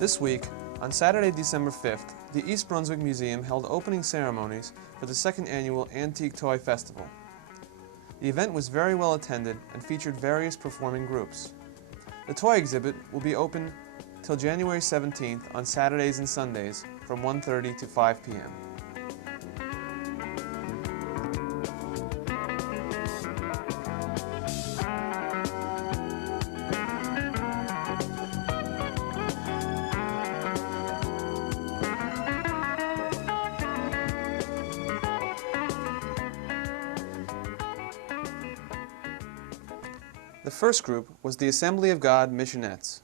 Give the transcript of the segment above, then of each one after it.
This week, on Saturday, December 5th, the East Brunswick Museum held opening ceremonies for the second annual Antique Toy Festival. The event was very well attended and featured various performing groups. The toy exhibit will be open till January 17th on Saturdays and Sundays from 1:30 to 5 p.m. The first group was the Assembly of God Missionettes.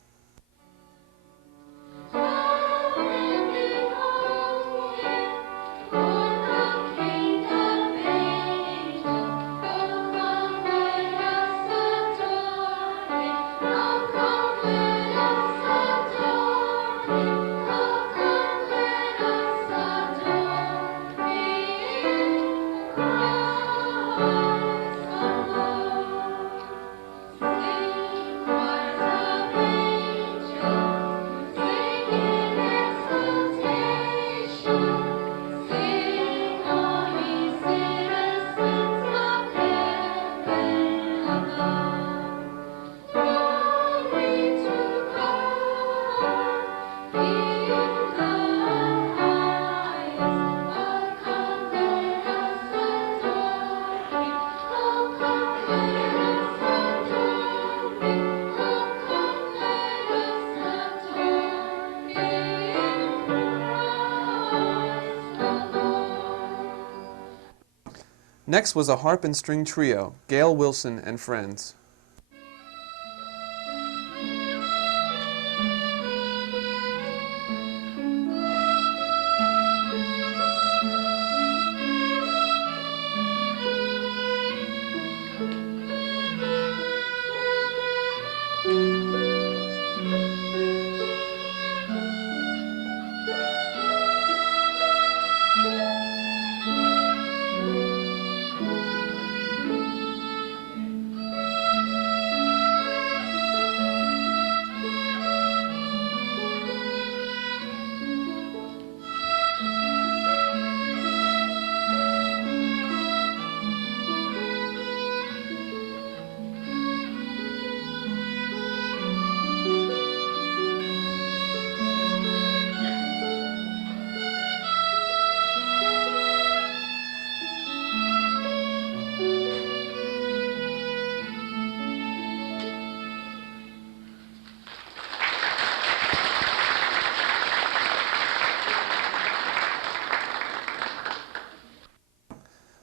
Next was a harp and string trio, Gail Wilson and Friends.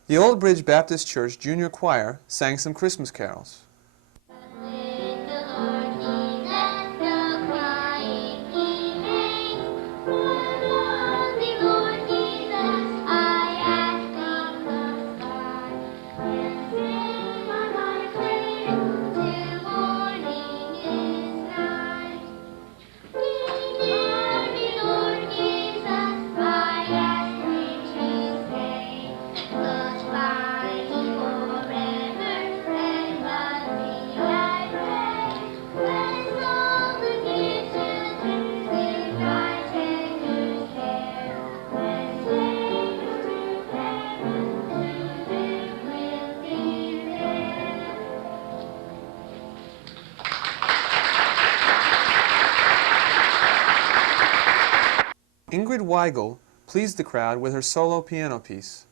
The Old Bridge Baptist Church Junior Choir sang some Christmas carols. Ingrid Weigel pleased the crowd with her solo piano piece.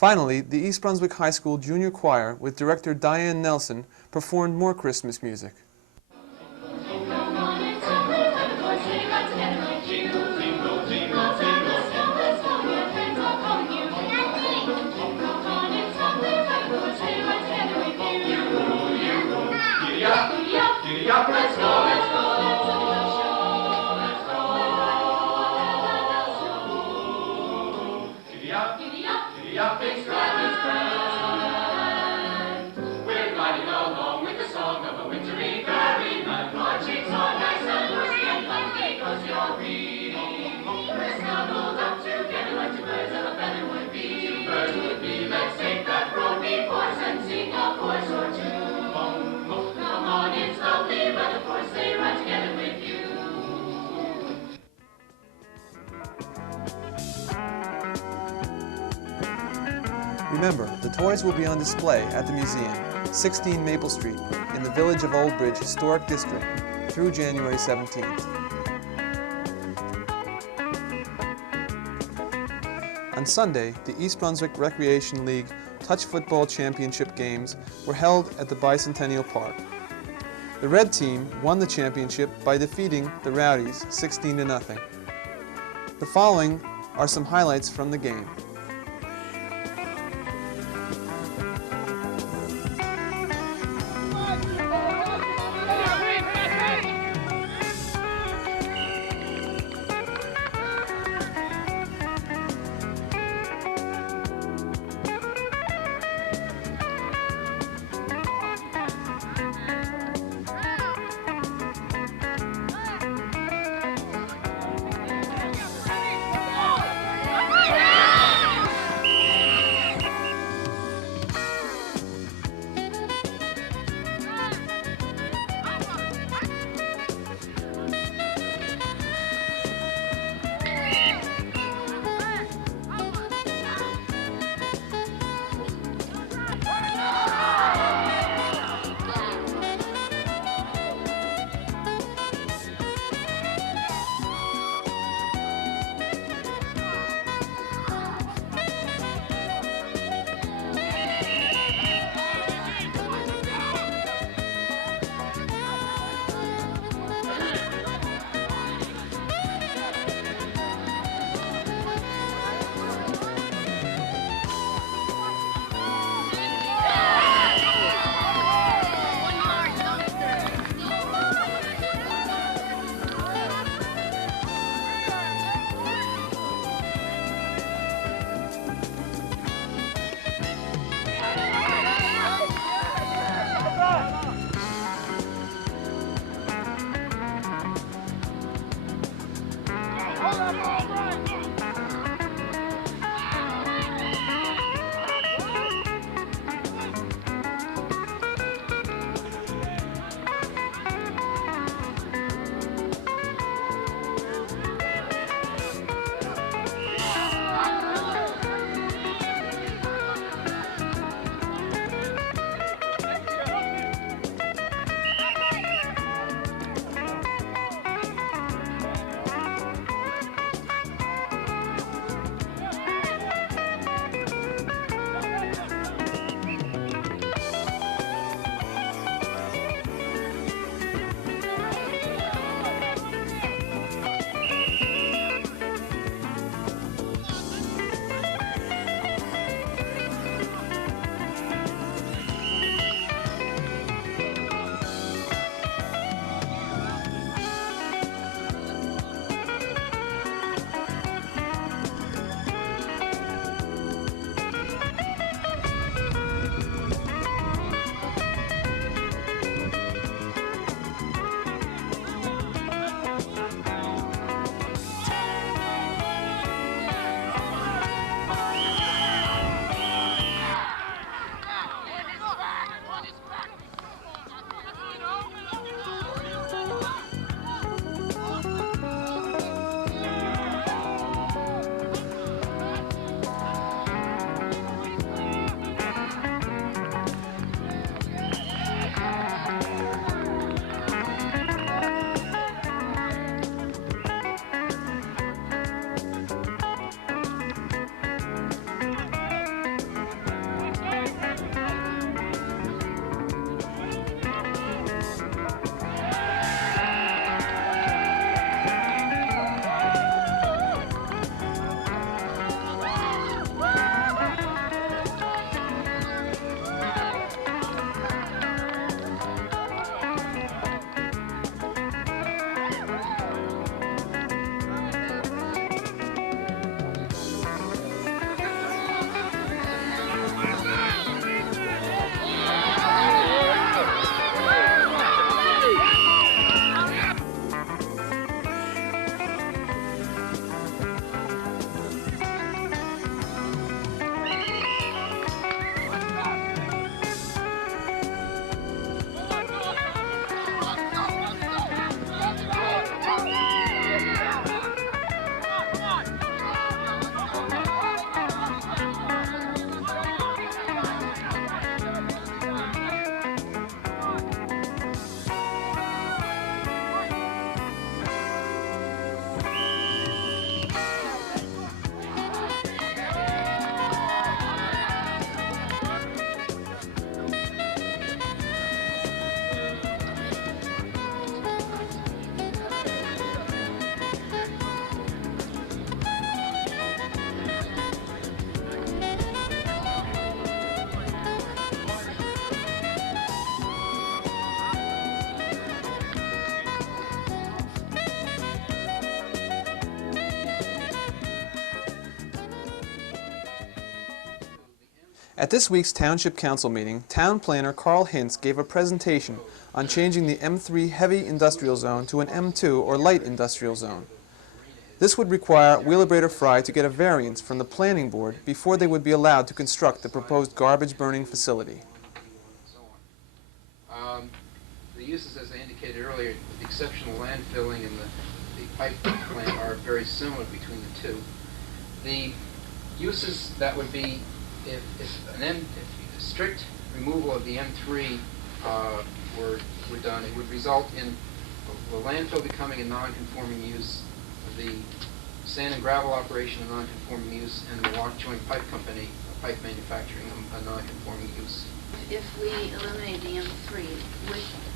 Finally, the East Brunswick High School Junior Choir with director Diane Nelson performed more Christmas music. Giddy up, big stride is grand. We're gliding along with the song of a wintry ferryman. Our cheeks are nice and rosy and funky, 'cause you're we. We're snuggled up together like two birds of a feather would be. Two birds would be, let's take that brony force and sing a chorus or two. Come on, it's lovely weather, for stay right together with you. Remember, the toys will be on display at the museum, 16 Maple Street, in the Village of Old Bridge Historic District, through January 17th. On Sunday, the East Brunswick Recreation League Touch Football Championship games were held at the Bicentennial Park. The red team won the championship by defeating the Rowdies 16-0. The following are some highlights from the game. At this week's Township Council meeting, Town Planner Carl Hintz gave a presentation on changing the M3 Heavy Industrial Zone to an M2 or Light Industrial Zone. This would require Wheelabrator Fry to get a variance from the Planning Board before they would be allowed to construct the proposed garbage burning facility. The uses, as I indicated earlier, with the exception of landfilling and the pipe plant, are very similar between the two. The uses that would be, if strict removal of the M3 were done, it would result in the landfill becoming a non-conforming use, the sand and gravel operation a non-conforming use, and the lock joint pipe company, pipe manufacturing, a non-conforming use. If we eliminate the M3,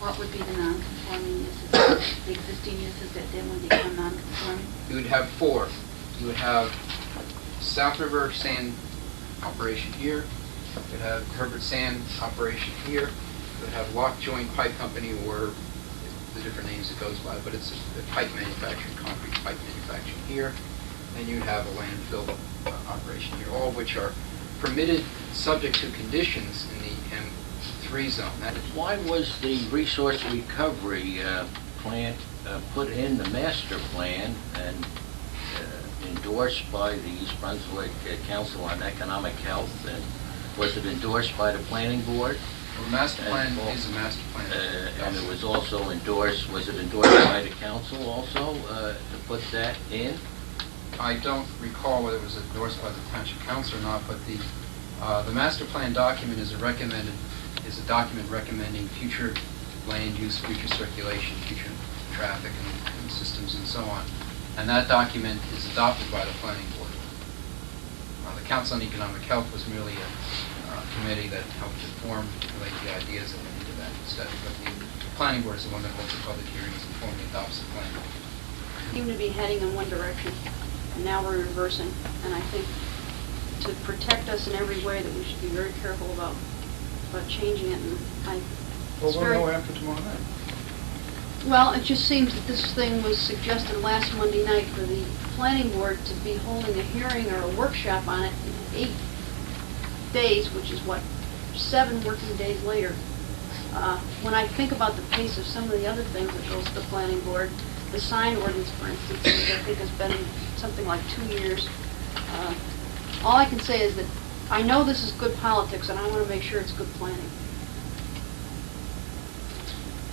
what would be the non-conforming uses, the existing uses that then would become non-conforming? You would have four. You would have South River Sand operation here. You would have Herbert Sand operation here. You would have Lock Joint Pipe Company, or the different names it goes by, but it's a pipe manufacturing, concrete pipe manufacturing here. And you'd have a landfill operation here, all of which are permitted subject to conditions in the M3 zone. Why was the resource recovery plant put in the master plan and endorsed by the East Brunswick Council on Economic Health? And was it endorsed by the planning board? Well, the master plan is a master plan. And it was also endorsed, was it endorsed by the council also to put that in? I don't recall whether it was endorsed by the Township Council or not, but the master plan document is a document recommending future land use, future circulation, future traffic and systems and so on. And that document is adopted by the planning board. The Council on Economic Health was merely a committee that helped to formulate the ideas that went into that study, but the planning board is the one that holds the public hearings and formally adopts the plan. We seem to be heading in one direction, and now we're reversing. And I think to protect us in every way that we should be very careful about changing it. And Well, we'll know after tomorrow night. Well, it just seems that this thing was suggested last Monday night for the planning board to be holding a hearing or a workshop on it in 8 days, which is what, 7 working days later. When I think about the pace of some of the other things that goes to the planning board, the sign ordinance, for instance, which I think has been something like 2 years. All I can say is that I know this is good politics, and I want to make sure it's good planning.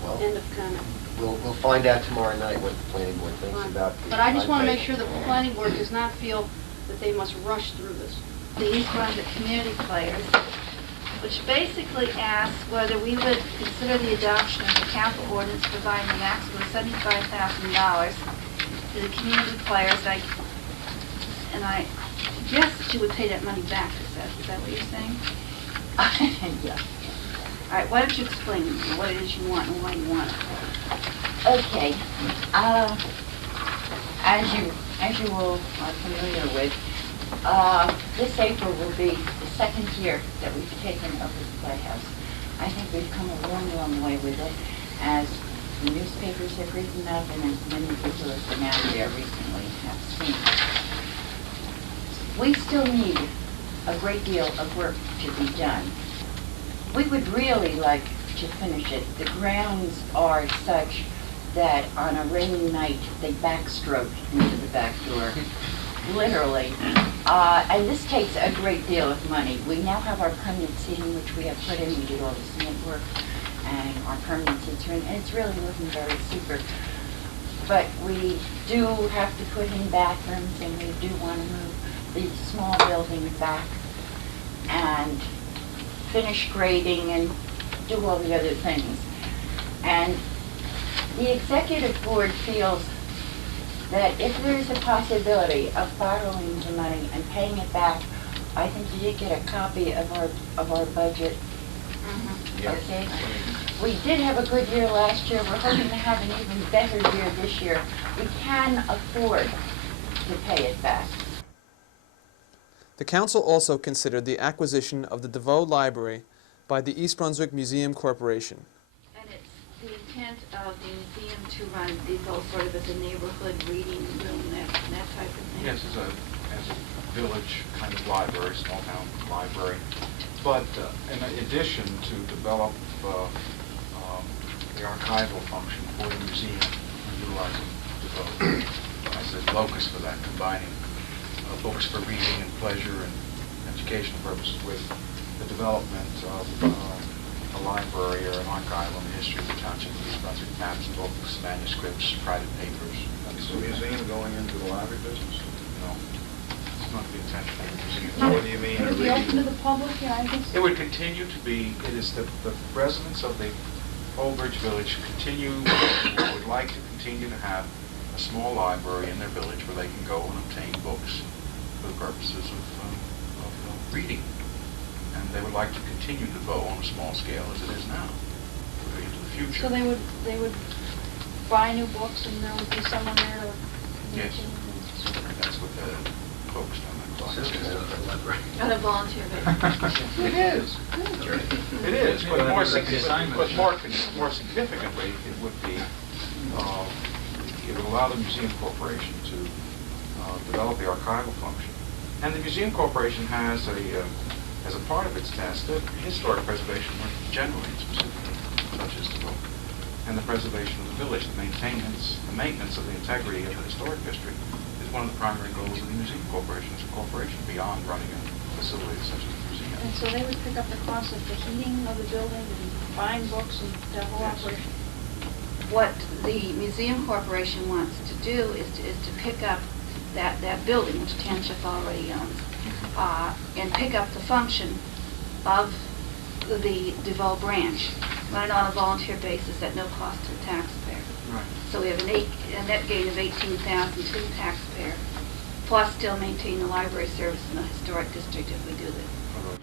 Well, End of comment. we'll find out tomorrow night what the planning board thinks Fine. about the... But I just want to unpaid. make sure that the planning board does not feel that they must rush through this. The East Brunswick Community Players, which basically asks whether we would consider the adoption of the capital ordinance providing a maximum of $75,000 to the community players. And I suggest that you would pay that money back. Is that what you're saying? Yeah. All right, why don't you explain what it is you want and why you want it? Okay. As you all are familiar with, this April will be the 2nd year that we've taken over the Playhouse. I think we've come a long, long way with it, as the newspapers have written up and as many people have been out there recently have seen. We still need a great deal of work to be done. We would really like to finish it. The grounds are such that on a rainy night, they backstroke into the back door, literally. And this takes a great deal of money. We now have our permanent seating, which we have put in. We did all the cement work, and our permanent seats are in, and it's really looking very super. But we do have to put in bathrooms, and we do want to move the small building back and finish grading and do all the other things. And the executive board feels that if there is a possibility of borrowing the money and paying it back, I think you did get a copy of our budget. Yes. Okay? We did have a good year last year. We're hoping to have an even better year this year. We can afford to pay it back. The council also considered the acquisition of the DeVoe Library by the East Brunswick Museum Corporation. And it's the intent of the museum to run these all sort of as a neighborhood reading room, that type of thing? Yes, as a village kind of library, small town library. But in addition to develop the archival function for the museum, utilizing the as a locus for that, combining books for reading and pleasure and educational purposes with the development of a library or an archive on the history of the township of East Brunswick, maps, books, manuscripts, private papers. Is the museum going into the library business? No, it's not the intention of the museum. So what do you mean? Would it be open to the public? Yeah, I guess. It would continue to be, it is the residents of the Old Bridge Village would like to continue to have a small library in their village where they can go and obtain books for the purposes of reading. And they would like to continue to vote on a small scale as it is now, into the future. So they would buy new books and there would be someone there to. Yes. That's what the folks down there. On a volunteer basis. It is. It is, but more significantly, it would be, it would allow the Museum Corporation to develop the archival function. And the Museum Corporation has as a part of its task, the historic preservation work generally and specifically, such as the book, and the preservation of the village, the maintenance of the integrity of the historic district is one of the primary goals of the Museum Corporation as a corporation, beyond running a facility such as the museum. And so they would pick up the cost of the heating of the building and buying books and that whole Yes. operation? What the Museum Corporation wants to do is to pick up that building, which Township already owns, and pick up the function of the DeVoe branch, run it on a volunteer basis at no cost to the taxpayer. Right. So we have a net gain of $18,000 to the taxpayer, plus still maintain the library service in the historic district if we do that. Although